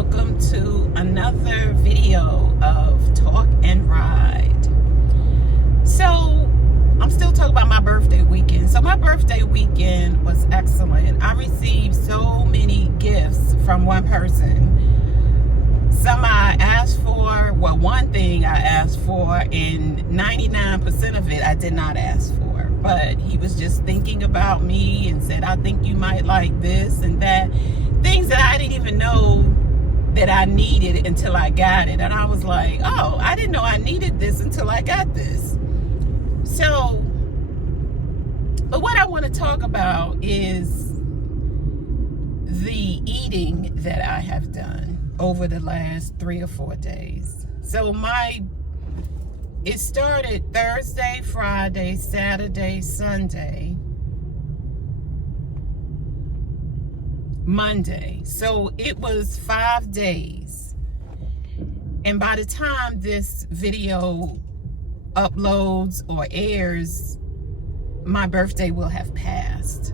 welcome to another video of Talk and Ride. So I'm still talking about my birthday weekend. So my birthday weekend was excellent. I received so many gifts from one person. Some I asked for, well, one thing I asked for, and 99% of it I did not ask for. But he was just thinking about me and said, I think you might like this and that. Things that I didn't even know that I needed until I got it. And I was like, oh, I didn't know I needed this until I got this. So, but what I want to talk about is the eating that I have done over the last 3 or 4 days. So it started Thursday, Friday, Saturday, Sunday, Monday. So it was 5 days. And by the time this video uploads or airs, my birthday will have passed.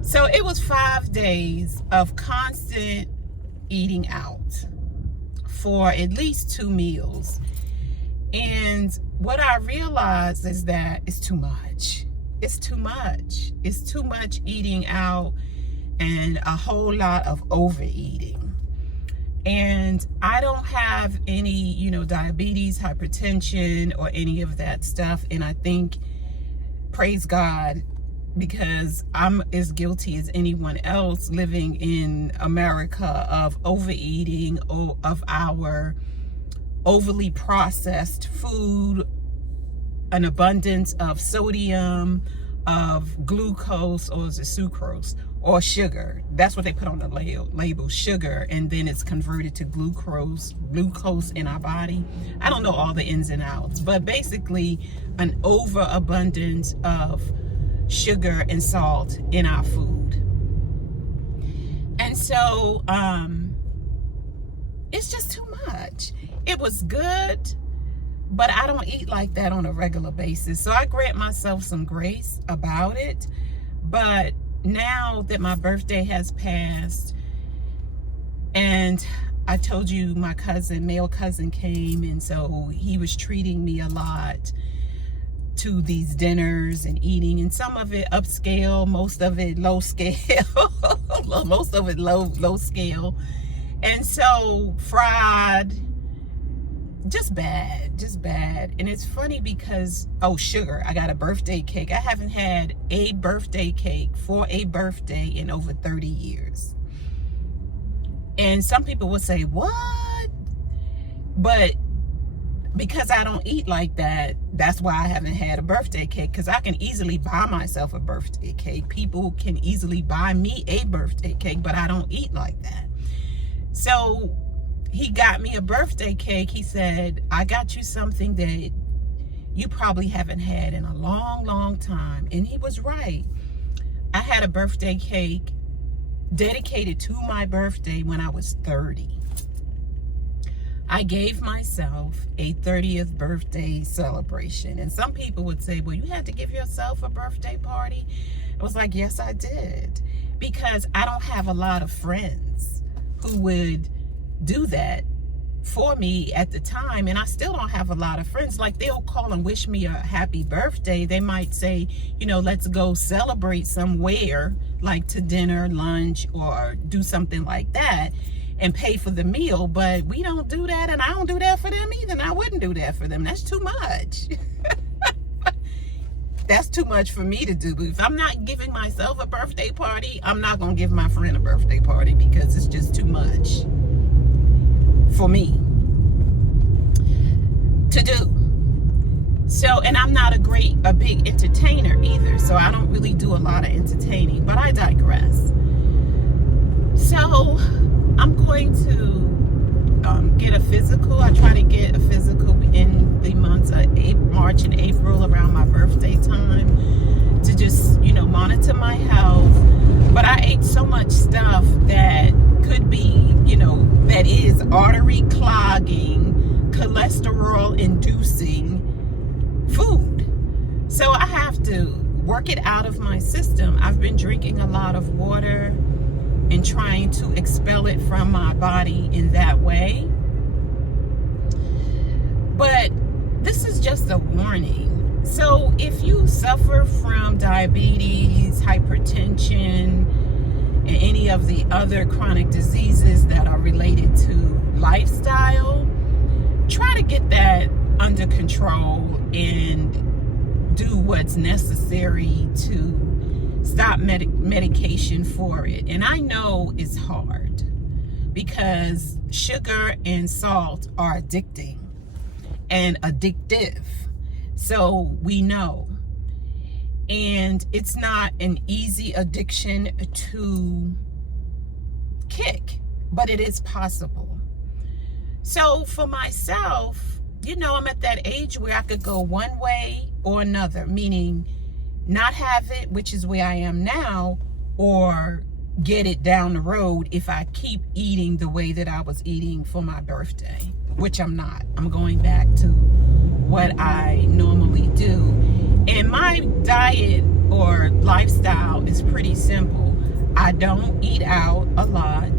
So it was 5 days of constant eating out for at least 2 meals. And what I realized is that it's too much. It's too much. It's too much eating out and a whole lot of overeating. And I don't have any, diabetes, hypertension, or any of that stuff. And I think, praise God, because I'm as guilty as anyone else living in America of overeating, of our overly processed food, an abundance of sodium, of glucose, or is it sucrose, or sugar. That's what they put on the label, sugar, and then it's converted to glucose in our body. I don't know all the ins and outs, but basically an overabundance of sugar and salt in our food. And so it's just too much. It was good, but I don't eat like that on a regular basis. So I grant myself some grace about it. But now that my birthday has passed, and I told you my male cousin came, and so he was treating me a lot to these dinners and eating, and some of it upscale, most of it low scale, most of it low scale. And so fried, just bad. And it's funny because, sugar, I got a birthday cake. I haven't had a birthday cake for a birthday in over 30 years. And some people would say, what? But because I don't eat like that, that's why I haven't had a birthday cake, because I can easily buy myself a birthday cake. People can easily buy me a birthday cake, but I don't eat like that. So he got me a birthday cake. He said, I got you something that you probably haven't had in a long, long time. And he was right. I had a birthday cake dedicated to my birthday when I was 30. I gave myself a 30th birthday celebration. And some people would say, well, you had to give yourself a birthday party. I was like, yes, I did. Because I don't have a lot of friends who would do that for me at the time. And I still don't have a lot of friends. Like, they'll call and wish me a happy birthday. They might say, let's go celebrate somewhere, like to dinner, lunch, or do something like that, and pay for the meal. But we don't do that, and I don't do that for them either, and I wouldn't do that for them. That's too much. That's too much for me to do. If I'm not giving myself a birthday party, I'm not going to give my friend a birthday party, because it's just too much for me to do. So, and I'm not a big entertainer either, so I don't really do a lot of entertaining, but I digress. So I'm going to get a physical. I try to get a physical in the months of March and April, around my birthday time, to just, monitor my health. But I ate so much stuff that could be, that is artery clogging, cholesterol inducing food. So I have to work it out of my system. I've been drinking a lot of water and trying to expel it from my body in that way. But this is just a warning. So if you suffer from diabetes, hypertension, and any of the other chronic diseases that are related to lifestyle, try to get that under control and do what's necessary to stop medication for it. And I know it's hard because sugar and salt are addicting and addictive. So we know. And it's not an easy addiction to kick, but it is possible. So for myself, I'm at that age where I could go one way or another, meaning not have it, which is where I am now, or get it down the road if I keep eating the way that I was eating for my birthday, which I'm not. I'm going back to what I normally do. And my diet or lifestyle is pretty simple. I don't eat out a lot.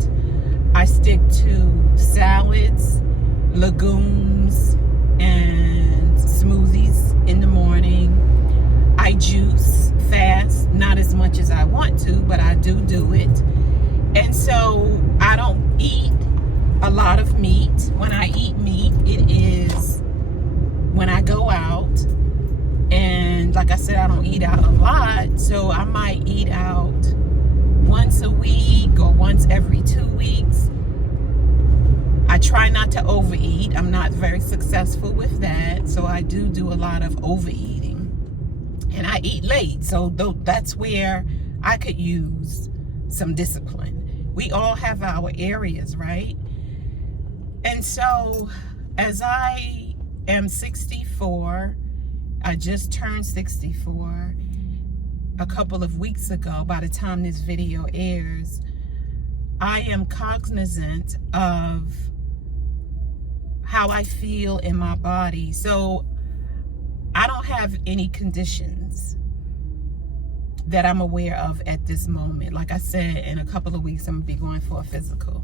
I stick to salads, legumes, and smoothies in the morning. I juice fast, not as much as I want to, but I do it. And so I don't eat a lot of meat. When I eat meat, it is when I go out. And like I said, I don't eat out a lot, so I might eat out once a week or once every 2 weeks. I try not to overeat. I'm not very successful with that, so I do a lot of overeating. And I eat late, so that's where I could use some discipline. We all have our areas, right? And so as I am 64, I just turned 64 a couple of weeks ago. By the time this video airs, I am cognizant of how I feel in my body. So I don't have any conditions that I'm aware of at this moment. Like I said, in a couple of weeks, I'm gonna be going for a physical.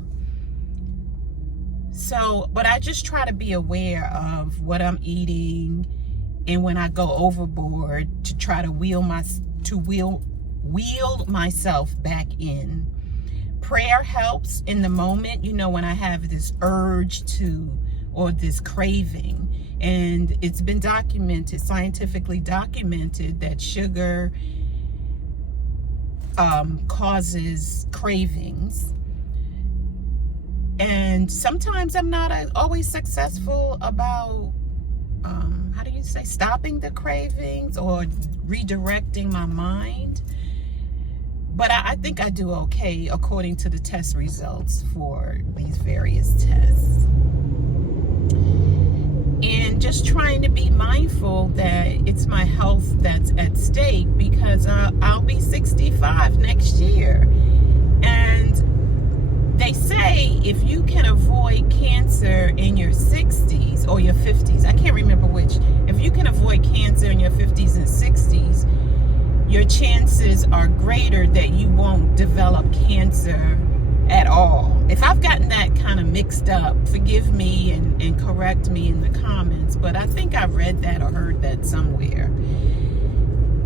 So, but I just try to be aware of what I'm eating, and when I go overboard, to try to wheel myself back in. Prayer helps in the moment, when I have this urge or this craving. And it's been documented, scientifically documented, that sugar causes cravings. And sometimes I'm not always successful about stopping the cravings or redirecting my mind. But I think I do okay according to the test results for these various tests. And just trying to be mindful that it's my health that's at stake, because I'll be 65 next year. And they say if you can avoid cancer in your 60s or your 50s, I can't remember which, if you can avoid cancer in your 50s and 60s, your chances are greater that you won't develop cancer at all. If I've gotten that kind of mixed up, forgive me and correct me in the comments, but I think I read that or heard that somewhere.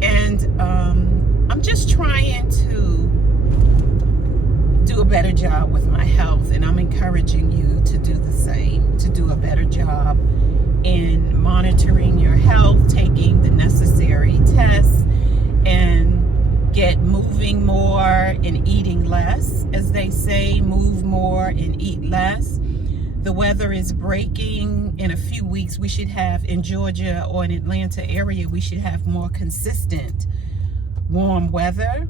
And I'm just trying to do a better job with my health, and I'm encouraging you to do the same, to do a better job in monitoring your health, taking the necessary tests, and get moving more and eating less. As they say, move more and eat less. The weather is breaking. In a few weeks, we should have, in Georgia or in Atlanta area, we should have more consistent warm weather.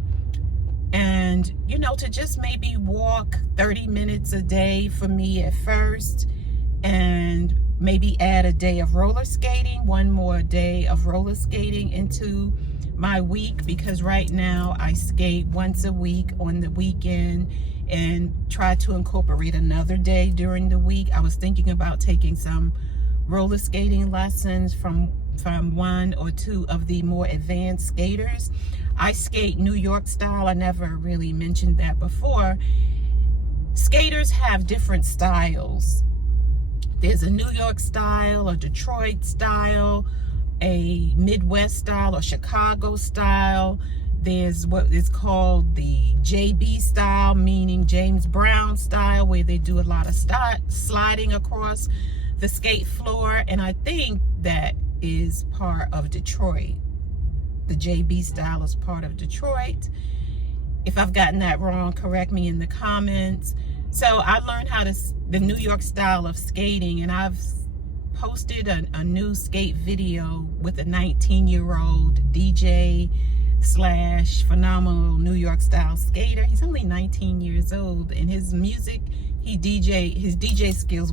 And, to just maybe walk 30 minutes a day for me at first, and maybe add a day of roller skating, one more day of roller skating into my week, because right now I skate once a week on the weekend and try to incorporate another day during the week. I was thinking about taking some roller skating lessons from one or two of the more advanced skaters. I skate New York style. I never really mentioned that before. skaters have different styles. There's a New York style, a Detroit style, a Midwest style, or Chicago style. There's what is called the JB style, meaning James Brown style, where they do a lot of sliding across the skate floor. And I think that is part of Detroit. The JB style is part of Detroit. If I've gotten that wrong, correct me in the comments. So I learned the New York style of skating, and I've posted a new skate video with a 19-year-old DJ / phenomenal New York style skater. He's only 19 years old, and his DJ skills